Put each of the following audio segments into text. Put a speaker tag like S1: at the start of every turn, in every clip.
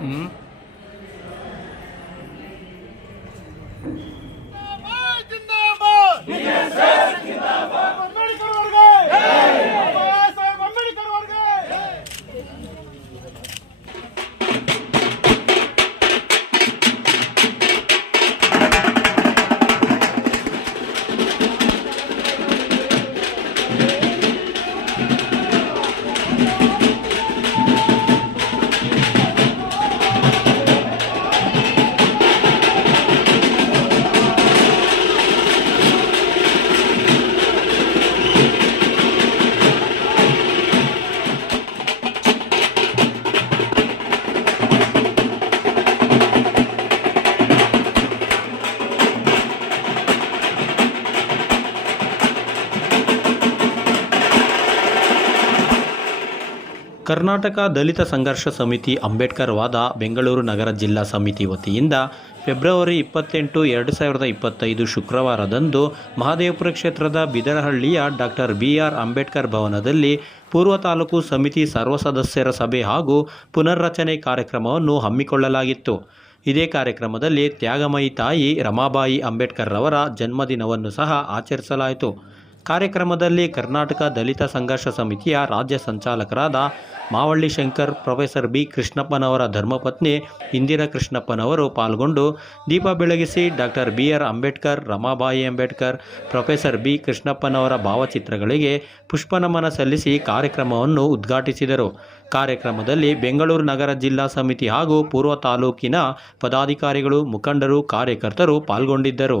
S1: 嗯。
S2: ಕರ್ನಾಟಕ ದಲಿತ ಸಂಘರ್ಷ ಸಮಿತಿ ಅಂಬೇಡ್ಕರ್ ವಾದ ಬೆಂಗಳೂರು ನಗರ ಜಿಲ್ಲಾ ಸಮಿತಿ ವತಿಯಿಂದ ಫೆಬ್ರವರಿ ಇಪ್ಪತ್ತೆಂಟು, ಎರಡು ಸಾವಿರದ ಇಪ್ಪತ್ತೈದು ಶುಕ್ರವಾರದಂದು ಮಹಾದೇವಪುರ ಕ್ಷೇತ್ರದ ಬಿದರಹಳ್ಳಿಯ ಡಾಕ್ಟರ್ ಬಿ ಆರ್ ಅಂಬೇಡ್ಕರ್ ಭವನದಲ್ಲಿ ಪೂರ್ವ ತಾಲೂಕು ಸಮಿತಿ ಸರ್ವ ಸದಸ್ಯರ ಸಭೆ ಹಾಗೂ ಪುನರ್ರಚನೆ ಕಾರ್ಯಕ್ರಮವನ್ನು ಹಮ್ಮಿಕೊಳ್ಳಲಾಗಿತ್ತು. ಇದೇ ಕಾರ್ಯಕ್ರಮದಲ್ಲಿ ತ್ಯಾಗಮಯಿ ತಾಯಿ ರಮಾಬಾಯಿ ಅಂಬೇಡ್ಕರ್ ರವರ ಜನ್ಮದಿನವನ್ನು ಸಹ ಆಚರಿಸಲಾಯಿತು. ಕಾರ್ಯಕ್ರಮದಲ್ಲಿ ಕರ್ನಾಟಕ ದಲಿತ ಸಂಘರ್ಷ ಸಮಿತಿಯ ರಾಜ್ಯ ಸಂಚಾಲಕರಾದ ಮಾವಳ್ಳಿ ಶಂಕರ್, ಪ್ರೊಫೆಸರ್ ಬಿ ಕೃಷ್ಣಪ್ಪನವರ ಧರ್ಮಪತ್ನಿ ಇಂದಿರಾ ಕೃಷ್ಣಪ್ಪನವರು ಪಾಲ್ಗೊಂಡು ದೀಪ ಬೆಳಗಿಸಿ doctor B R Ambedkar, Ramabai Ambedkar, professor B ಕೃಷ್ಣಪ್ಪನವರ ಭಾವಚಿತ್ರಗಳಿಗೆ ಪುಷ್ಪನಮನ ಸಲ್ಲಿಸಿ ಕಾರ್ಯಕ್ರಮವನ್ನು ಉದ್ಘಾಟಿಸಿದರು. ಕಾರ್ಯಕ್ರಮದಲ್ಲಿ ಬೆಂಗಳೂರು ನಗರ ಜಿಲ್ಲಾ ಸಮಿತಿ ಹಾಗೂ ಪೂರ್ವ ತಾಲೂಕಿನ ಪದಾಧಿಕಾರಿಗಳು, ಮುಖಂಡರು, ಕಾರ್ಯಕರ್ತರು ಪಾಲ್ಗೊಂಡಿದ್ದರು.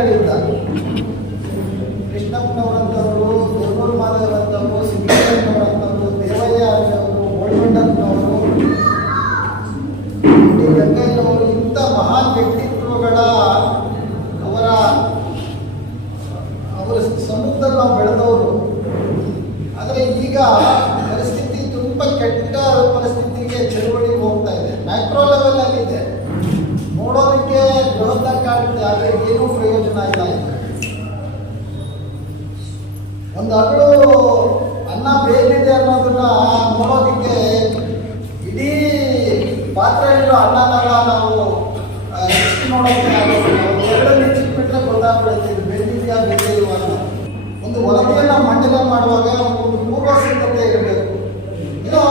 S3: ಚಿಂತನೆಗಳಿಂದ ಕೃಷ್ಣಪ್ಪನವರಂಥವರು ದೇವೂರು ಮಾದೇವರಂಥವರು ಸಿದ್ದರಾಮಯ್ಯನವರಂಥವರು ದೇವಯ್ಯ ಅಂತವರು ಗೋಲ್ಗೊಂಡನವರು ಗಂಗಯ್ಯವರು ಇಂಥ ಮಹಾನ್ ವ್ಯಕ್ತಿತ್ವಗಳ ಅವರ ಅವರ ಸಮುದ್ರ ನಾವು ಬೆಳೆದವರು. ಆದರೆ ಈಗ ಪರಿಸ್ಥಿತಿ ತುಂಬ ಕೆಟ್ಟ ಪರಿಸ್ಥಿತಿಗೆ ಚಳುವಳಿಗೆ ಹೋಗ್ತಾ ಇದೆ ಮ್ಯಾಕ್ರೋ ಲೆವೆಲ್ ಅಲ್ಲಿ ಇದೆ ನೋಡೋದಕ್ಕೆ ಬೃಹತ್ತಾಗಿ ಕಾಣುತ್ತೆ ಆದರೆ ಏನೂ ಪ್ರಯೋಜನ ಇಲ್ಲ ಇದೆ ಒಂದು ಹಗಳು ಅನ್ನ ಬೇಯಿದೆ ಅನ್ನೋದನ್ನ ನೋಡೋದಕ್ಕೆ ಇಡೀ ಪಾತ್ರೆಯಲ್ಲಿರೋ ಅನ್ನನೆಲ್ಲ ನಾವು. ಒಂದು ಎರಡು ನೆಚ್ಚಿಟ್ಬಿಟ್ರೆ ಗೊತ್ತಾಗ್ಬಿಡುತ್ತೆ ಇದು. ಬೆಂದಿದೆಯಾ ಬೆಂದಿಲ್ವಾ ಅಂತ ಒಂದು ವರದಿಯನ್ನು ಮಂಡಲ ಮಾಡುವಾಗ ಒಂದು ಪೂರ್ವ ಸಿದ್ಧತೆ ಇರಬೇಕು. ಇದು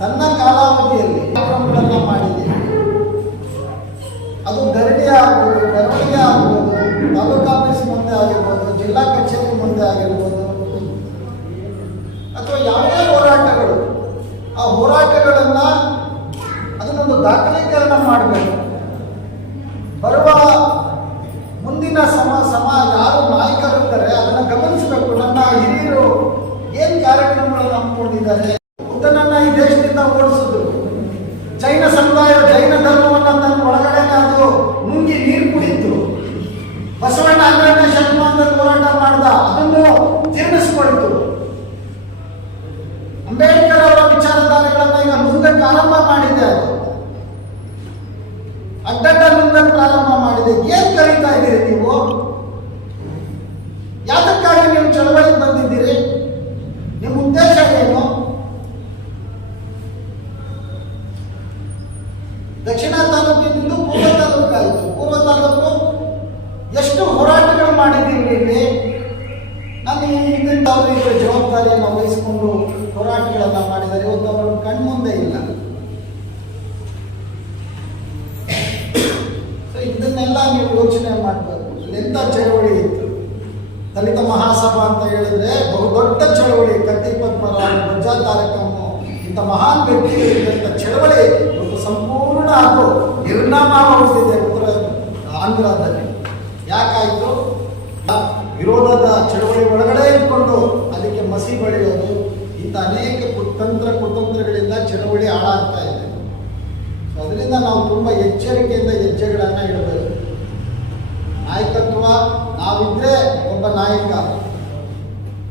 S3: ತನ್ನ ಕಾಲಾವಧಿಯಲ್ಲಿ ಕಾರ್ಯಕ್ರಮಗಳನ್ನು ಮಾಡಿದೆ. ಅದು ಗರಡಿ ಆಗ್ಬೋದು ಮೆರವಣಿಗೆ ಆಗ್ಬೋದು ತಾಲೂಕು ಆಫೀಸ್ ಮುಂದೆ ಆಗಿರ್ಬೋದು ಜಿಲ್ಲಾ ಕಚೇರಿ ಮುಂದೆ ಆಗಿರ್ಬೋದು ಅಥವಾ ಯಾವುದೇ ಹೋರಾಟಗಳು ಆ ಹೋರಾಟಗಳನ್ನು ಅದನ್ನೊಂದು ದಾಖಲೀಕರಣ ಮಾಡಬೇಕು. ಹೋರಾಟ ಮಾಡ್ದ, ಅದನ್ನು ಜೀರ್ಣಿಸಿಕೊಳ್ತು. ಅಂಬೇಡ್ಕರ್ ಅವರ ವಿಚಾರಧಾರೆಗಳನ್ನ ಈಗ ಮುಂದಕ್ಕೆ ಆರಂಭ ಮಾಡಿದೆ. ಅದು ಅಡ್ಡಡ್ಡ ಮುಂದಕ್ಕೆ ಪ್ರಾರಂಭ ಮಾಡಿದೆ. ಏನ್ ಕರೀತಾ ಇದ್ದೀರಿ ನೀವು? ಯಾತಕ್ಕಾಗಿ ನೀವು ಚಳವಳಿಗೆ ಬಂದಿದ್ದೀರಿ? ಅವರು ಕಣ್ಮುಂದೆ ಇಲ್ಲ ಸೊ ಇದನ್ನೆಲ್ಲ ನೀವು ಯೋಚನೆ ಮಾಡಬೇಕು ಎಂಥ ಚಳವಳಿ ಇತ್ತು ದಲಿತ ಮಹಾಸಭಾ ಅಂತ ಹೇಳಿದ್ರೆ ಬಹುದೊಡ್ಡ ಚಳವಳಿ ಕತ್ತಿ ಪದ್ಮರಾವ್ ಬಜ್ಜಾ ತಾರಕಮ್ಮು ಇಂಥ ಮಹಾನ್ ವ್ಯಕ್ತಿಗಳಿದ್ದಂಥ ಚಳವಳಿ ಇವತ್ತು ಸಂಪೂರ್ಣ ಹಾಗೂ ನಿರ್ನಾಮವಾಗುತ್ತಿದೆ ಉತ್ತರ ಆಂಧ್ರದಲ್ಲಿ ಯಾಕಾಯ್ತು ಆ ವಿರೋಧದ ಚಳವಳಿ ಒಳಗಡೆ ಇಟ್ಕೊಂಡು ಅದಕ್ಕೆ ಮಸಿ ಬೆಳೆಯೋದು ಇಂಥ ಅನೇಕ ಕುತಂತ್ರ ಕುತಂತ್ರಗಳಿಂದ ಚಳವಳಿ ಹಾಳಾಗ್ತಾ ಇದೆ ಸೊ ಅದರಿಂದ ನಾವು ತುಂಬ ಎಚ್ಚರಿಕೆಯಿಂದ ಹೆಜ್ಜೆಗಳನ್ನು ಇಡಬೇಕು ನಾಯಕತ್ವ ನಾವಿದ್ರೆ ಒಬ್ಬ ನಾಯಕ.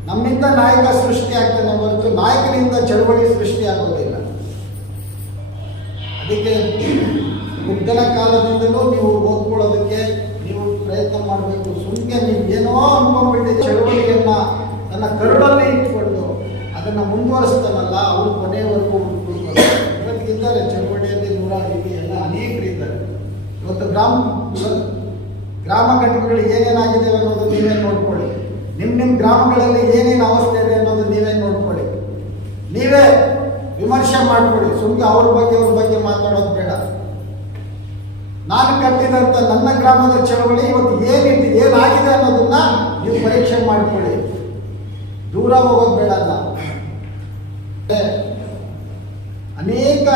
S3: ನಮ್ಮಿಂದ ನಾಯಕ ಸೃಷ್ಟಿ ಆಗ್ತಾನೆ ಹೊರತು ನಾಯಕನಿಂದ ಚಳವಳಿ ಸೃಷ್ಟಿ ಆಗೋದಿಲ್ಲ. ಅದಕ್ಕೆ ಮುಗ್ಧನ ಕಾಲದಿಂದಲೂ ನೀವು ಓದ್ಕೊಳ್ಳೋದಕ್ಕೆ ನೀವು ಪ್ರಯತ್ನ ಮಾಡಬೇಕು. ಸುಮ್ಮನೆ ನೀವು ಏನೋ ಅನ್ಕೊಂಡ್ಬಿಟ್ಟು ಚಳವಳಿಯನ್ನ ನನ್ನ ಕರುಳಲ್ಲಿ ಇಟ್ಕೊಂಡು ಅದನ್ನ ಮುಂದುವರಿಸ್ತಾನಲ್ಲ, ಅವರು ಕೊನೆಯವರೆಗೂ ಉಳ್ಕೊಳ್ತಾರೆ ಇವತ್ತಿಗಿದ್ದಾರೆ ಚಳವಳಿಯಲ್ಲಿ ನೂರಾರು ರೀತಿ ಎಲ್ಲ ಅನೇಕರಿದ್ದಾರೆ. ಇವತ್ತು ಗ್ರಾಮ ಗ್ರಾಮ ಘಟಕಗಳು ಏನೇನಾಗಿದೆ ಅನ್ನೋದು ನೀವೇ ನೋಡ್ಕೊಳ್ಳಿ. ನಿಮ್ಮ ನಿಮ್ಮ ಗ್ರಾಮಗಳಲ್ಲಿ ಏನೇನು ಅವಸ್ಥೆ ಇದೆ ಅನ್ನೋದು ನೀವೇ ನೋಡ್ಕೊಳ್ಳಿ. ನೀವೇ ವಿಮರ್ಶೆ ಮಾಡ್ಕೊಳ್ಳಿ. ಸುಮ್ಮನೆ ಅವ್ರ ಬಗ್ಗೆ ಅವ್ರ ಬಗ್ಗೆ ಮಾತಾಡೋದು ಬೇಡ. ನಾನು ಕಟ್ಟಿದಂಥ ನನ್ನ ಗ್ರಾಮದ ಚಳವಳಿ ಇವತ್ತು ಏನಿದೆ, ಏನಾಗಿದೆ ಅನ್ನೋದನ್ನ ನೀವು ಪರೀಕ್ಷೆ ಮಾಡ್ಕೊಳ್ಳಿ. ದೂರ ಹೋಗೋದು ಬೇಡ ಅಲ್ಲ ಅನೇಕ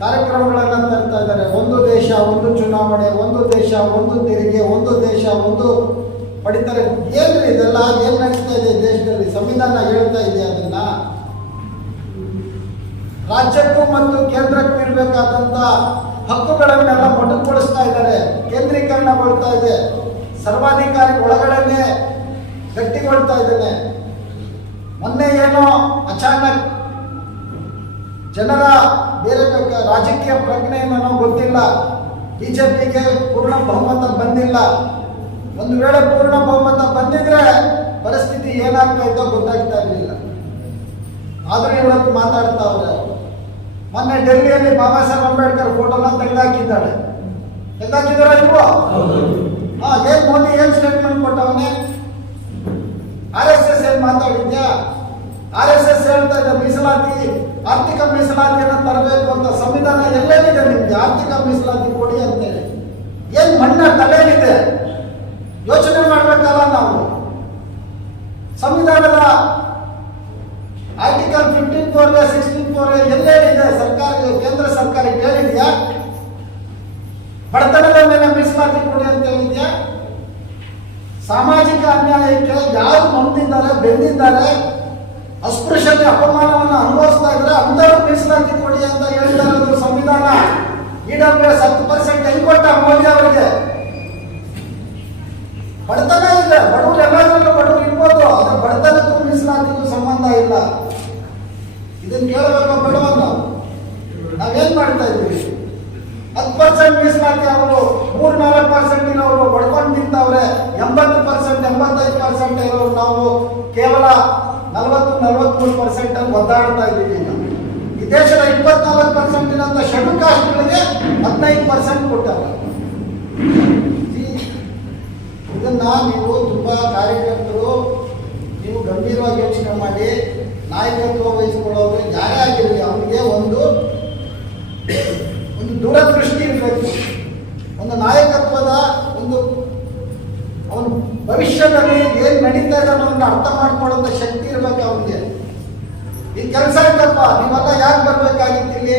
S3: ಕಾರ್ಯಕ್ರಮಗಳನ್ನು ತರ್ತಾ ಇದ್ದಾರೆ. ಒಂದು ದೇಶ, ಒಂದು ಚುನಾವಣೆ, ಒಂದು ದೇಶ, ಒಂದು ತೆರಿಗೆ, ಒಂದು ದೇಶ, ಒಂದು ಪಡಿತಾರೆ. ಏನು ಇದೆಲ್ಲ? ಏನು ನಡೀತಾ ಇದೆ ದೇಶದಲ್ಲಿ? ಸಂವಿಧಾನ ಹೇಳ್ತಾ ಇದೆ ಅದನ್ನ? ರಾಜ್ಯಕ್ಕೂ ಮತ್ತು ಕೇಂದ್ರಕ್ಕೂ ಇರಬೇಕಾದಂತ ಹಕ್ಕುಗಳನ್ನೆಲ್ಲ ಮೊಟಕುಗೊಳಿಸ್ತಾ ಇದ್ದಾರೆ. ಕೇಂದ್ರೀಕರಣಗೊಳ್ತಾ ಇದೆ. ಸರ್ವಾಧಿಕಾರಿ ಒಳಗಡೆನೆ ಗಟ್ಟಿಗೊಳ್ತಾ ಇದ್ದೇನೆ. ಮೊನ್ನೆ ಏನೋ ಅಚಾನಕ್ ಜನರ ಬೇರೆ ರಾಜಕೀಯ ಪ್ರಜ್ಞೆಯನ್ನು ನಾವು ಗೊತ್ತಿಲ್ಲ. ಬಿಜೆಪಿಗೆ ಪೂರ್ಣ ಬಹುಮತ ಬಂದಿಲ್ಲ. ಒಂದು ವೇಳೆ ಪೂರ್ಣ ಬಹುಮತ ಬಂದಿದ್ರೆ ಪರಿಸ್ಥಿತಿ ಏನಾಗ್ತಾ ಇದ್ದೋ ಗೊತ್ತಾಗ್ತಾ ಇರಲಿಲ್ಲ. ಆದ್ರೆ ಇವತ್ತು ಮಾತಾಡ್ತಾ ಅವ್ರೆ ಮೊನ್ನೆ ಡೆಲ್ಲಿಯಲ್ಲಿ ಬಾಬಾ ಸಾಹೇಬ್ ಅಂಬೇಡ್ಕರ್ ಫೋಟೋನ ತೆಗೆದಾಕಿದ್ದಾಳೆ ತೆಗೆದಾಕಿದಾರ ಇಲ್ವೋ ಹಾ ಏನ್ ಮೋದಿ ಏನ್ ಸ್ಟೇಟ್ಮೆಂಟ್ ಕೊಟ್ಟವನೇ? ಆರ್ ಎಸ್ ಎಸ್ ಏನ್ ಮಾತಾಡಿದ್ಯಾ? ಆರ್ ಎಸ್ ಎಸ್ ಹೇಳ್ತಾ ಇದೆ ಮೀಸಲಾತಿ, ಆರ್ಥಿಕ ಮೀಸಲಾತಿಯನ್ನು ತರಬೇಕು ಅಂತ ಸಂವಿಧಾನ ಎಲ್ಲೆಲ್ಲಿದೆ ನಿಮ್ಗೆ? ಆರ್ಥಿಕ ಮೀಸಲಾತಿ ಕೊಡಿ ಅಂತೇಳಿ. ಏನ್ ಮಣ್ಣ ತಲೆಯಲ್ಲಿದೆ? ಯೋಚನೆ ಮಾಡ್ಬೇಕಲ್ಲ ನಾವು. ಸಂವಿಧಾನದ article fifteen four sixteen four ಎಲ್ಲೇನಿದೆ ಸರ್ಕಾರ, ಕೇಂದ್ರ ಸರ್ಕಾರ ಹೇಳಿದ್ಯಾ? ಬಡತನದ ಮೇಲೆ ಮೀಸಲಾತಿ ಕೊಡಿ ಅಂತ ಹೇಳಿದ್ಯಾ? ಸಾಮಾಜಿಕ ಅನ್ಯಾಯಕ್ಕೆ ಯಾರು ಮಂದಿದ್ದಾರೆ ಬೆಂದಿದ್ದಾರೆ ಅಸ್ಪೃಶ್ಯತೆ ಅಪಮಾನವನ್ನು ಅನುಭವಿಸ್ತಾ ಇದ್ರೆ ಅಂತರೂ ಮೀಸಲಾತಿ ಕೊಡಿ ಅಂತ ಹೇಳ್ತಾ ಇರೋದು ಸಂವಿಧಾನ. ಇ ಹತ್ತು ಪರ್ಸೆಂಟ್ ಹೆಂಗ್ ಕೊಟ್ಟ ಮೋದಿ ಅವರಿಗೆ. ಬಡತನ ಇಲ್ಲ ಬಡವರು ಎಲ್ಲಾದ್ರಲ್ಲೂ ಬಡವರು ಇರ್ಬೋದು, ಆದ್ರೆ ಬಡತನಕ್ಕೂ ಮೀಸಲಾತಿಗೂ ಸಂಬಂಧ ಇಲ್ಲ. ಇದನ್ನ ಕೇಳಬೇಕು ಬೇಡವ ನಾವು ನಾವೇನ್ ಮಾಡ್ತಾ ಇದ್ದೀವಿ? ಹತ್ತು ಪರ್ಸೆಂಟ್ ಮೀಸಲಾತಿ ಅವರು ಮೂರ್ ನಾಲ್ಕು ಪರ್ಸೆಂಟ್ ಇರೋರು ಬಡ್ಕೊಂಡು ತಿಂತವ್ರೆ ಎಂಬತ್ತು ಪರ್ಸೆಂಟ್ ಎಂಬತ್ತೈದು ಪರ್ಸೆಂಟ್ ಇರೋರು ನಾವು ಕೇವಲ ನಲವತ್ತು ನಲವತ್ಮೂರು ಪರ್ಸೆಂಟ್ ಅಲ್ಲಿ ಒದ್ದಾಡ್ತಾ ಇದ್ದೀವಿ ಈ ದೇಶದ ಇಪ್ಪತ್ನಾಲ್ಕು ಪರ್ಸೆಂಟ್ ಇರೋಂಥ ಶೆಡ್ಯೂಲ್ ಕಾಸ್ಟ್ಗಳಿಗೆ ಹದಿನೈದು ಪರ್ಸೆಂಟ್ ಕೊಟ್ಟಾರೆ ಈ- ಇದನ್ನ ನೀವು ತುಂಬಾ ಕಾರ್ಯಕರ್ತರು ನೀವು ಗಂಭೀರವಾಗಿ ಯೋಚನೆ ಮಾಡಿ, ನಾಯಕತ್ವ ವಹಿಸಿಕೊಳ್ಳೋರು ಯಾರೇ ಆಗಿರಲಿ ಅವರಿಗೆ ಒಂದು ಒಂದು ದೂರದೃಷ್ಟಿ ಇರಬೇಕು. ಒಂದು ನಾಯಕತ್ವದ ಒಂದು ಅವನು ಭವಿಷ್ಯದಲ್ಲಿ ಏನ್ ನಡೀತಾ ಇದೆ ಅನ್ನೋದನ್ನ ಅರ್ಥ ಮಾಡ್ಕೊಳ್ಳೋ ಶಕ್ತಿ ಇರ್ಬೇಕು ಅವನಿಗೆ ಈ ಕೆಲಸ ಇಲ್ಲಪ್ಪ ನೀವೆಲ್ಲ ಯಾಕೆ ಬರ್ಬೇಕಾಗಿತ್ತು ಇಲ್ಲಿ